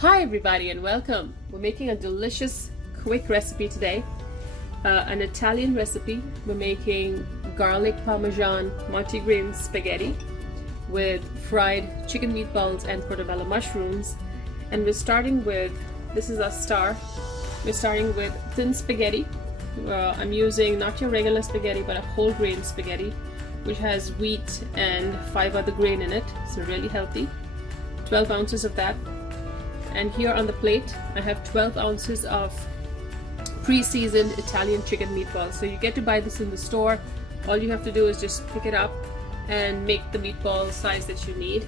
Hi everybody and welcome. We're making a delicious quick recipe today, an Italian recipe. We're making garlic Parmesan multigrain spaghetti with fried chicken meatballs and portobello mushrooms, and we're starting with, this is our star, we're starting with thin spaghetti. I'm using not your regular spaghetti but a whole grain spaghetti which has wheat and 5 other grain in it, so really healthy. 12 ounces of that. And here on the plate I have 12 ounces of pre-seasoned Italian chicken meatballs. So you get to buy this in the store. All you have to do is just pick it up and make the meatball size that you need.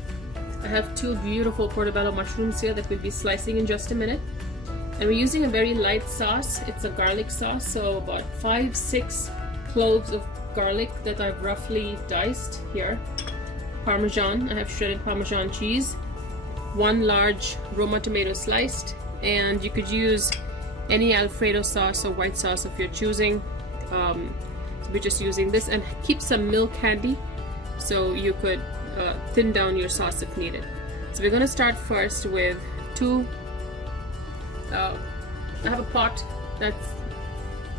I have 2 beautiful portobello mushrooms here that we'll be slicing in just a minute. And we're using a very light sauce. It's a garlic sauce, so about 5-6 cloves of garlic that I've roughly diced here. Parmesan, I have shredded Parmesan cheese. 1 large Roma tomato sliced, and you could use any Alfredo sauce or white sauce of your choosing. So we're just using this, and keep some milk handy so you could thin down your sauce if needed. So we're going to start first with 2 I have a pot that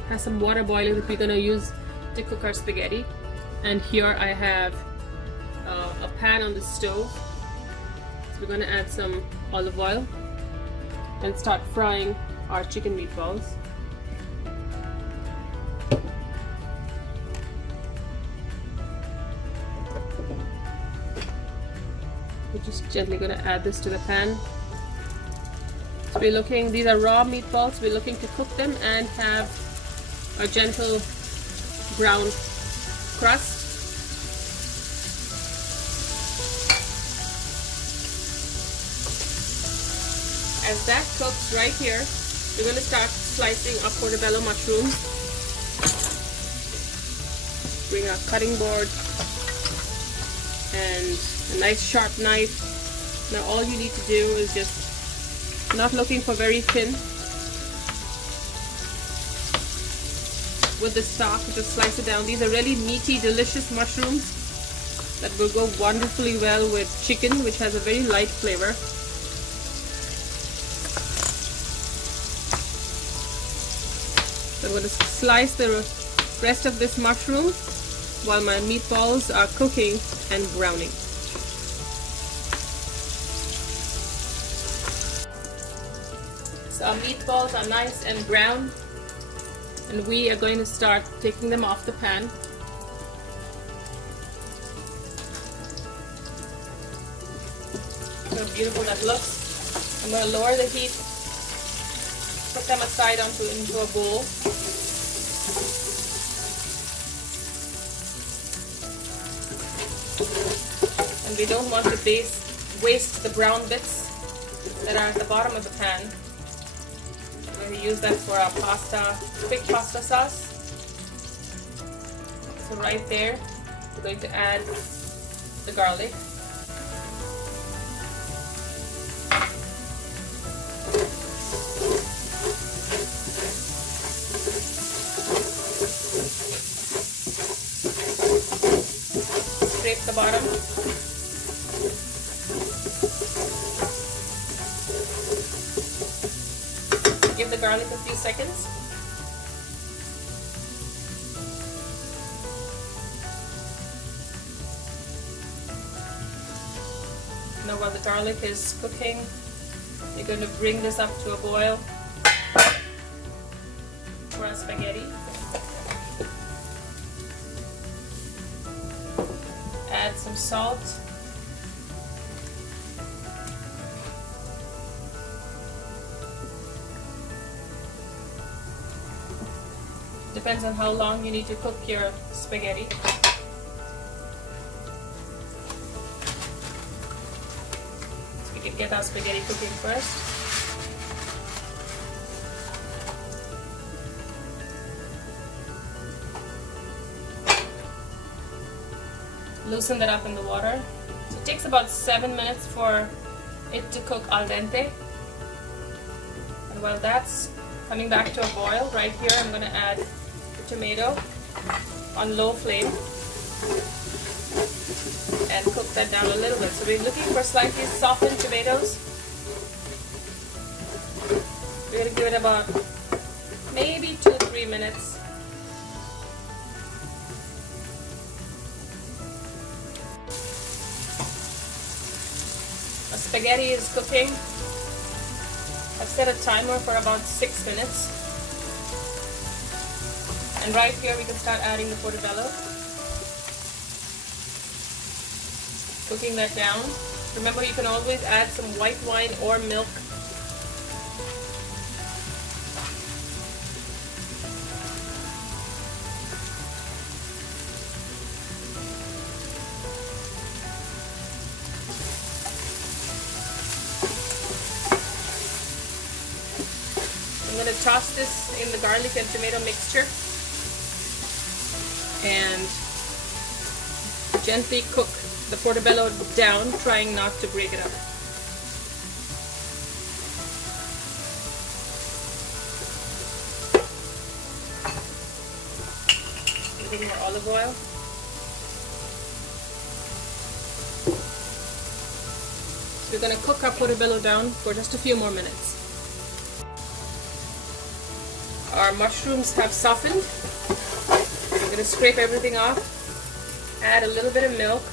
has some water boiling that we're going to use to cook our spaghetti, and here I have a pan on the stove. We're going to add some olive oil and start frying our chicken meatballs. We're just gently going to add this to the pan. So we're looking, these are raw meatballs, we're looking to cook them and have a gentle brown crust. As that cooks right here, we're going to start slicing our portobello mushrooms. Bring our cutting board and a nice sharp knife. Now all you need to do is just, not looking for very thin, with the stalk, just slice it down. These are really meaty, delicious mushrooms that will go wonderfully well with chicken, which has a very light flavor. So I'm going to slice the rest of this mushroom while my meatballs are cooking and browning. So our meatballs are nice and brown, and we are going to start taking them off the pan. So beautiful that looks. I'm going to lower the heat, put them aside into a bowl. And we don't want to waste the brown bits that are at the bottom of the pan. We're going to use that for our quick pasta sauce. So right there, we're going to add the garlic. Scrape the bottom. Give the garlic a few seconds. Now while the garlic is cooking, you're going to bring this up to a boil for our spaghetti. Add some salt. Depends on how long you need to cook your spaghetti. So we can get our spaghetti cooking first. Loosen that up in the water. So it takes about 7 minutes for it to cook al dente. And while that's coming back to a boil, right here I'm going to add the tomato on low flame and cook that down a little bit. So we're looking for slightly softened tomatoes. Give it about maybe 2-3 minutes. Our spaghetti is cooking. I've set a timer for about 6 minutes. And right here we can start adding the portobello. Cooking that down. Remember, you can always add some white wine or milk. I'm going to toss this in the garlic and tomato mixture and gently cook the portobello down, trying not to break it up. A little more olive oil. So we're going to cook our portobello down for just a few more minutes. Our mushrooms have softened. We're going to scrape everything off, add a little bit of milk.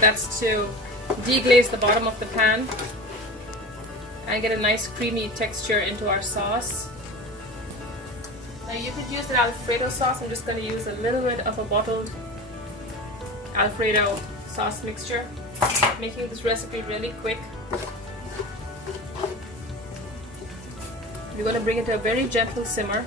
That's to deglaze the bottom of the pan and get a nice creamy texture into our sauce. Now you could use an Alfredo sauce. I'm just going to use a little bit of a bottled Alfredo sauce mixture, making this recipe really quick. You're going to bring it to a very gentle simmer.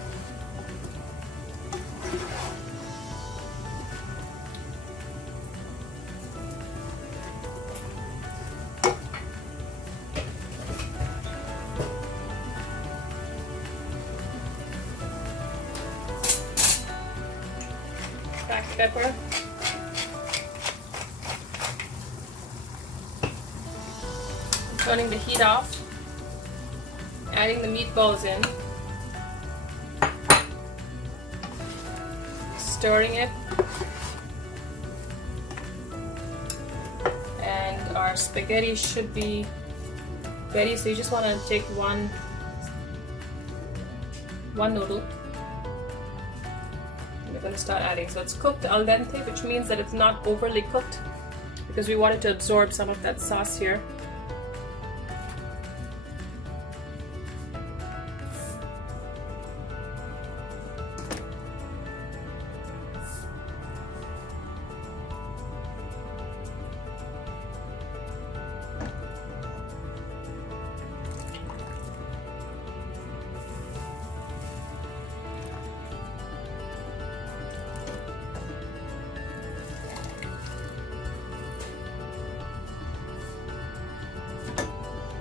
Black pepper. Turning the heat off. Adding the meatballs in. Stirring it. And our spaghetti should be ready, so you just want to take one noodle. We're going to start adding. So it's cooked al dente, which means that it's not overly cooked, because we want it to absorb some of that sauce here.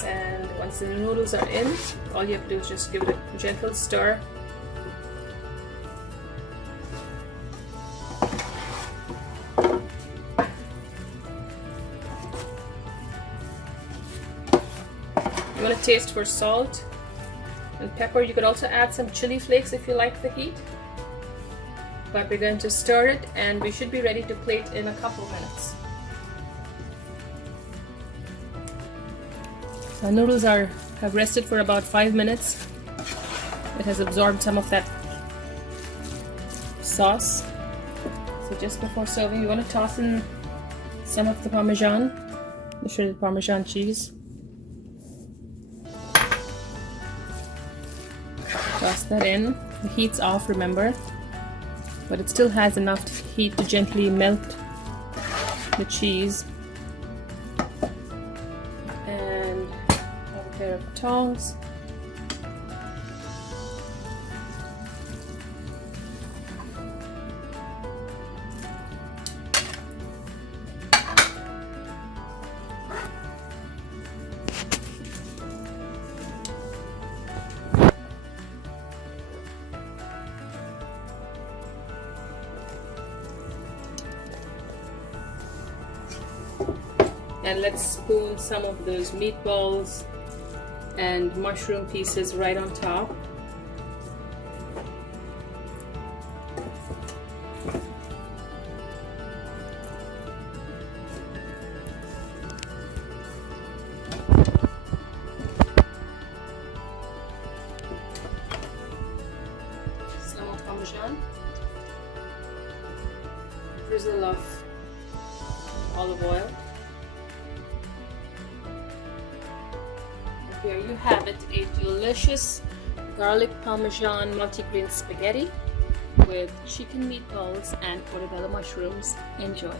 And once the noodles are in, all you have to do is just give it a gentle stir. You want to taste for salt and pepper. You could also add some chili flakes if you like the heat. But we're going to stir it, and we should be ready to plate in a couple minutes. The noodles have rested for about 5 minutes. It has absorbed some of that sauce. So just before serving, you want to toss in some of the Parmesan, the shredded Parmesan cheese. Toss that in. The heat's off, remember, but it still has enough heat to gently melt the cheese. Pair of tongs. And let's spoon some of those meatballs and mushroom pieces right on top. drizzle of olive oil. And here you have it, a delicious garlic Parmesan multigrain spaghetti with chicken meatballs and portobello mushrooms. Enjoy.